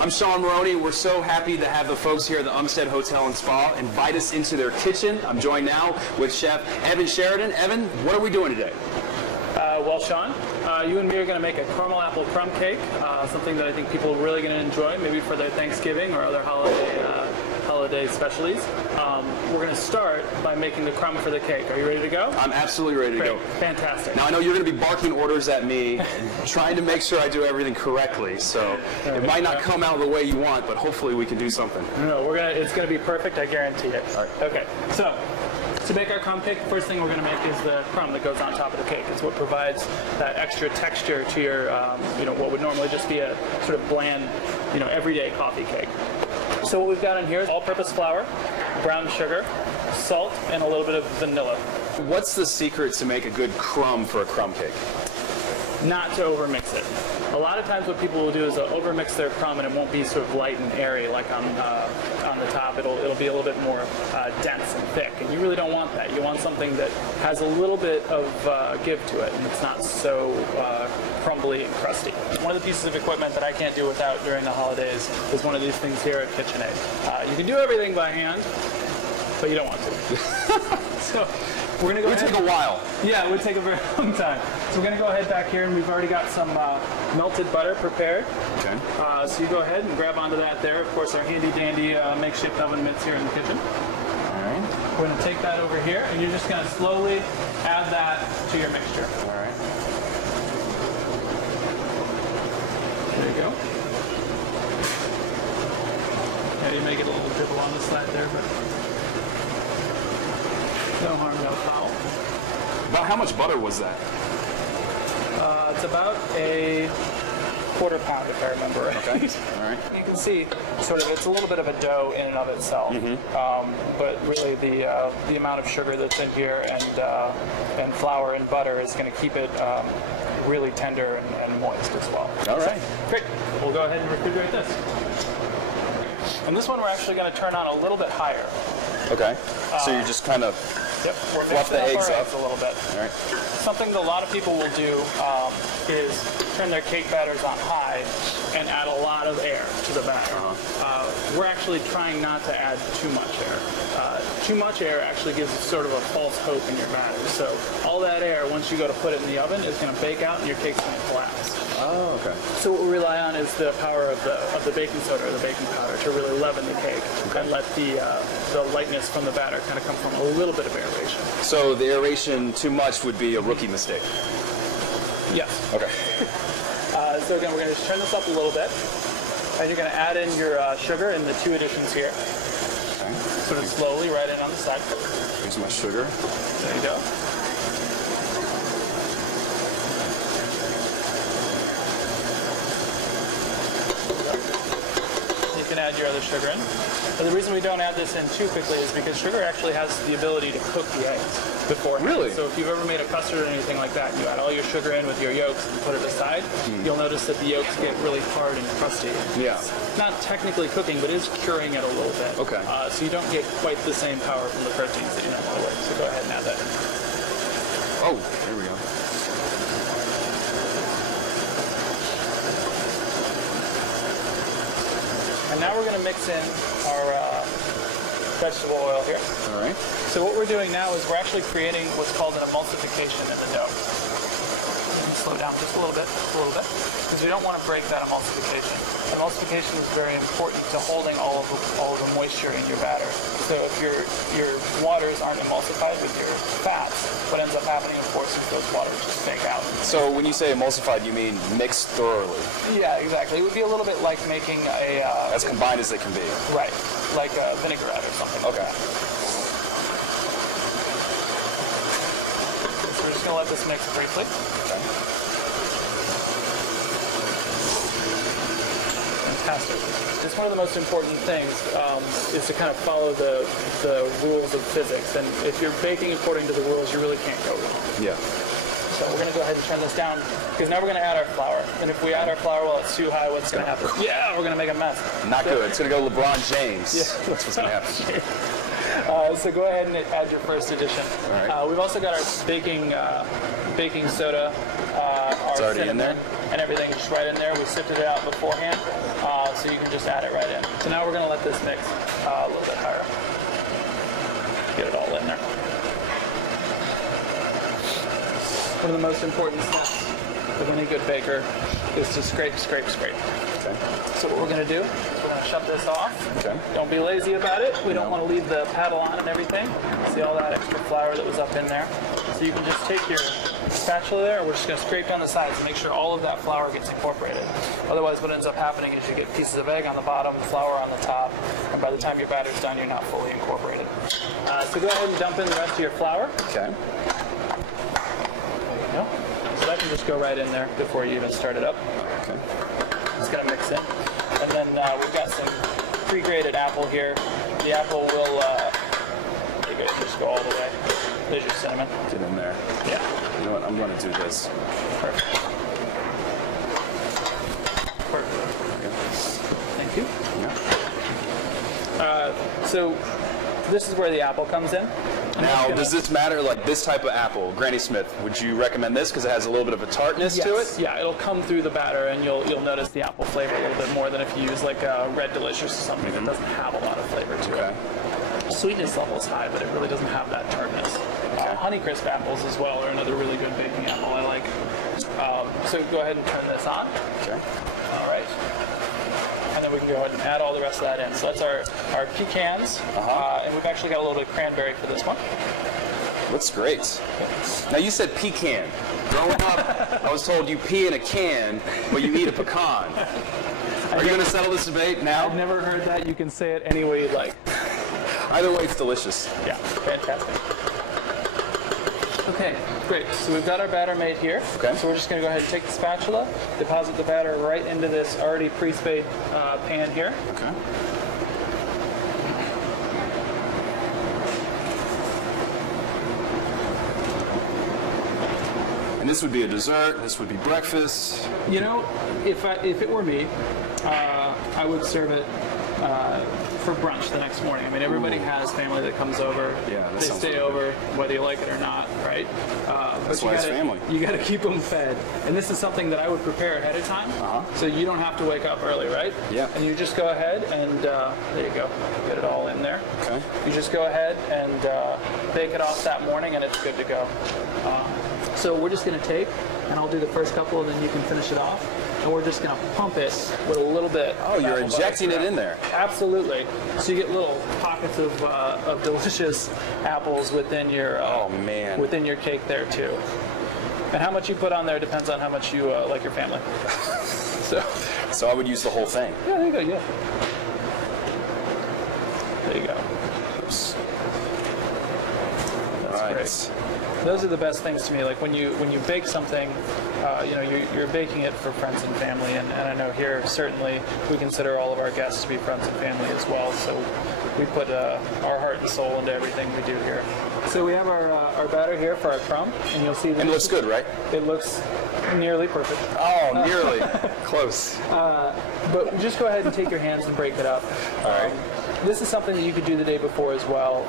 I'm Sean Maroney. We're so happy to have the folks here at the Umstead Hotel and Spa invite us into their kitchen. I'm joined now with Chef Evan Sheridan. Evan, what are we doing today? Well, Sean, you and me are going to make a caramel apple crumb cake, something that I think people are really going to enjoy, maybe for their Thanksgiving or other holiday specialties. We're going to start by making the crumb for the cake. Are you ready to go? I'm absolutely ready to go. Fantastic. Now, I know you're going to be barking orders at me, trying to make sure I do everything correctly, so it might not come out the way you want, but hopefully we can do something. No, it's going to be perfect, I guarantee it. All right. Okay, so to make our crumb cake, the first thing we're going to make is the crumb that goes on top of the cake. It's what provides that extra texture to your, what would normally just be a sort of bland, everyday coffee cake. So what we've got in here is all-purpose flour, brown sugar, salt, and a little bit of vanilla. What's the secret to make a good crumb for a crumb cake? Not to overmix it. A lot of times what people will do is they'll overmix their crumb and it won't be sort of light and airy like on the top. It'll be a little bit more dense and thick, and you really don't want that. You want something that has a little bit of give to it, and it's not so crumbly and crusty. One of the pieces of equipment that I can't do without during the holidays is one of these things here at KitchenAid. You can do everything by hand, but you don't want to. So we're going to go ahead. It would take a while. Yeah, it would take a very long time. So we're going to go ahead back here, and we've already got some melted butter prepared. Okay. So you go ahead and grab onto that there. Of course, our handy-dandy makeshift oven mitts here in the kitchen. All right. We're going to take that over here, and you're just going to slowly add that to your mixture. All right. There you go. Yeah, you may get a little dribble on the side there, but no harm, no foul. About how much butter was that? It's about a quarter pound, if I remember right. Okay. All right. You can see, sort of, it's a little bit of a dough in and of itself, but really the amount of sugar that's in here and flour and butter is going to keep it really tender and moist as well. All right. So, great. We'll go ahead and refrigerate this. And this one we're actually going to turn on a little bit higher. Okay. So you're just kind of fluff the eggs up a little bit. All right. Something that a lot of people will do is turn their cake batters on high and add a lot of air to the batter. We're actually trying not to add too much air. Too much air actually gives sort of a false hope in your batter. So all that air, once you go to put it in the oven, is going to bake out and your cake's going to collapse. Oh, okay. So what we rely on is the power of the baking soda or the baking powder to really leaven the cake and let the lightness from the batter kind of come from a little bit of aeration. So the aeration too much would be a rookie mistake? Yes. Okay. So again, we're going to just turn this up a little bit, and you're going to add in your sugar in the two additions here. Okay. Sort of slowly, right in on the side. Here's my sugar. There you go. You can add your other sugar in. But the reason we don't add this in too quickly is because sugar actually has the ability to cook the eggs beforehand. Really? So if you've ever made a custard or anything like that, and you add all your sugar in with your yolks and put it aside, you'll notice that the yolks get really hard and crusty. Yeah. It's not technically cooking, but it is curing it a little bit. Okay. So you don't get quite the same power from the proteins that you normally would. So go ahead and add that in. Oh, here we go. And now we're going to mix in our vegetable oil here. All right. So what we're doing now is we're actually creating what's called an emulsification in the dough. Slow down just a little bit, because we don't want to break that emulsification. Emulsification is very important to holding all of the moisture in your batter. So if your waters aren't emulsified with your fats, what ends up happening, of course, is those waters just fake out. So when you say emulsified, you mean mixed thoroughly? Yeah, exactly. It would be a little bit like making a... as combined as they can be. Right, like a vinaigrette or something. Okay. Like that. So we're just going to let this mix briefly. Okay. Fantastic. It's one of the most important things is to kind of follow the rules of physics. And if you're baking according to the rules, you really can't go wrong. Yeah. So we're going to go ahead and turn this down because now we're going to add our flour. And if we add our flour while it's too high, what's going to happen? Yeah, we're going to make a mess. Not good. It's going to go LeBron James. Yeah. That's what's going to happen. So go ahead and add your first addition. All right. We've also got our baking soda. It's already in there? And everything just right in there. We sifted it out beforehand. so you can just add it right in. So now we're going to let this mix a little bit higher. Get it all in there. One of the most important steps of any good baker is to scrape, scrape, scrape. Okay. So what we're going to do, we're going to shut this off. Okay. Don't be lazy about it. We don't want to leave the paddle on and everything. See all that extra flour that was up in there? So you can just take your spatula there, and we're just going to scrape down the sides and make sure all of that flour gets incorporated. Otherwise, what ends up happening is you get pieces of egg on the bottom, flour on the top, and by the time your batter's done, you're not fully incorporated. So go ahead and dump in the rest of your flour. Okay. There you go. So that can just go right in there before you even start it up. Okay. Just gonna mix in. And then we've got some pre-grated apple here. The apple will, you guys just go all the way. There's your cinnamon. Get in there. Yeah. You know what? I'm going to do this. Perfect. Okay. Thank you. Yeah. So this is where the apple comes in. Now, does this matter, like this type of apple, Granny Smith, would you recommend this because it has a little bit of a tartness to it? Yeah, it'll come through the batter and you'll notice the apple flavor a little bit more than if you use like a Red Delicious or something that doesn't have a lot of flavor to it. Sweetness level is high, but it really doesn't have that tartness. Honeycrisp apples as well are another really good baking apple I like. So go ahead and turn this on. Okay. All right. And then we can go ahead and add all the rest of that in. So that's our pecans, and we've actually got a little bit of cranberry for this one. Looks great. Now you said pecan. Growing up, I was told you pee in a can, but you eat a pecan. Are you going to settle this debate now? I've never heard that. You can say it any way you'd like. Either way, it's delicious. Yeah, fantastic. Okay, great. So we've got our batter made here. Okay. So we're just going to go ahead and take the spatula, deposit the batter right into this already pre-spayed pan here. Okay. And this would be a dessert. This would be breakfast. You know, if it were me, I would serve it for brunch the next morning. I mean, everybody has family that comes over. Yeah, that they sounds stay really over, whether you like it or not, right? That's why it's family. You got to keep them fed, and this is something that I would prepare ahead of time, so you don't have to wake up early, right? Yeah. And you just go ahead and there you go, get it all in there. Okay. You just go ahead and bake it off that morning, and it's good to go. So we're just going to take, and I'll do the first couple, and then you can finish it off. And we're just going to pump it with a little bit. Oh, you're injecting it in there. Absolutely. So you get little pockets of delicious apples within your within your cake there too. And how much you put on there depends on how much you like your family. So I would use the whole thing. Yeah, there you go. Yeah. There you go. Oops. That's great. Those are the best things to me. Like when you bake something, you know, you're baking it for friends and family, and I know here certainly we consider all of our guests to be friends and family as well. So we put our heart and soul into everything we do here. So we have our batter here for our crumb, and you'll see that it looks good, right? It looks nearly perfect. Oh, nearly. Close. But just go ahead and take your hands and break it up. All right. This is something that you could do the day before as well,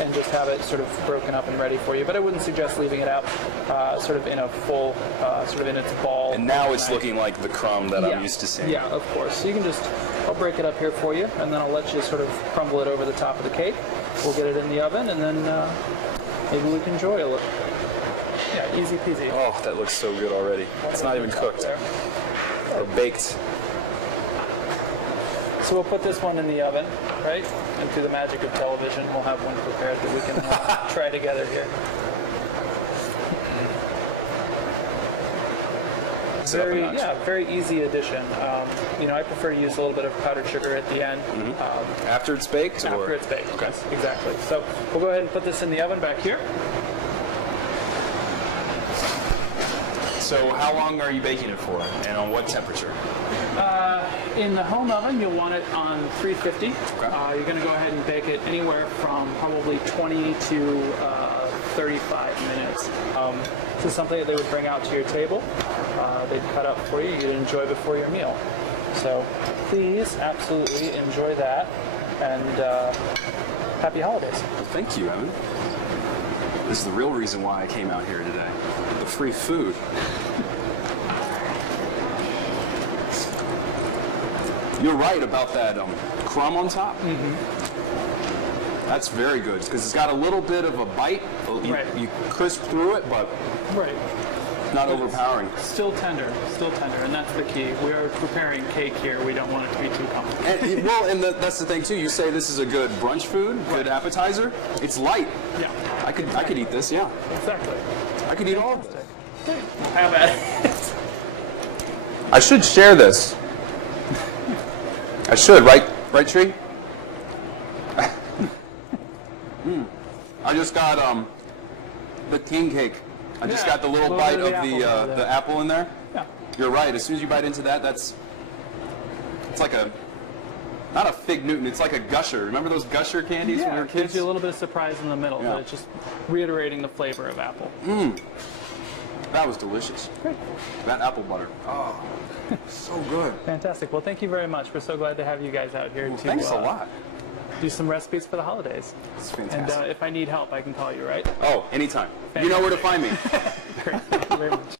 and just have it sort of broken up and ready for you. But I wouldn't suggest leaving it out sort of in a full, sort of in its ball. And now it's looking like the crumb that I'm used to seeing. Yeah, of course. So you can just, I'll break it up here for you, and then I'll let you sort of crumble it over the top of the cake. We'll get it in the oven, and then maybe we can enjoy it. Yeah, easy peasy. Oh, that looks so good already. It's not even cooked or baked. So we'll put this one in the oven, right? And through the magic of television, we'll have one prepared that we can try together here. Very easy addition. You know, I prefer to use a little bit of powdered sugar at the end. After it's baked? After it's baked, okay. Yes, exactly. So we'll go ahead and put this in the oven back here. So how long are you baking it for, and on what temperature? In the home oven, you'll want it on 350. Okay. You're going to go ahead and bake it anywhere from probably 20 to 35 minutes. This is something that they would bring out to your table. They'd cut up for you. You'd enjoy before your meal. So please, absolutely enjoy that, and happy holidays. Well, thank you, Evan. This is the real reason why I came out here today. The free food. You're right about that crumb on top. That's very good because it's got a little bit of a bite. You crisp through it, but not overpowering. Still tender, and that's the key. We are preparing cake here. We don't want it to be too complicated. And that's the thing too. You say this is a good brunch food, good appetizer. It's light. Yeah. I could eat this. Yeah. Exactly. I could eat all of it. Okay. Have at it. I should share this. I should, right, Tree? I just got the king cake. I just got the little bite of the apple in there. Yeah. You're right. As soon as you bite into that, it's like not a fig Newton. It's like a gusher. Remember those gusher candies when we were It kids? gives you a little bit of surprise in the middle, Yeah. but it's just reiterating the flavor of apple. That was delicious. Great. That apple butter. Oh, so good. Fantastic. Well, thank you very much. We're so glad to have you guys out here to Thanks a lot. do some recipes for the holidays. It's fantastic. And if I need help, I can call you, right? Oh, anytime. You know where to find me. Great. Thank you very much.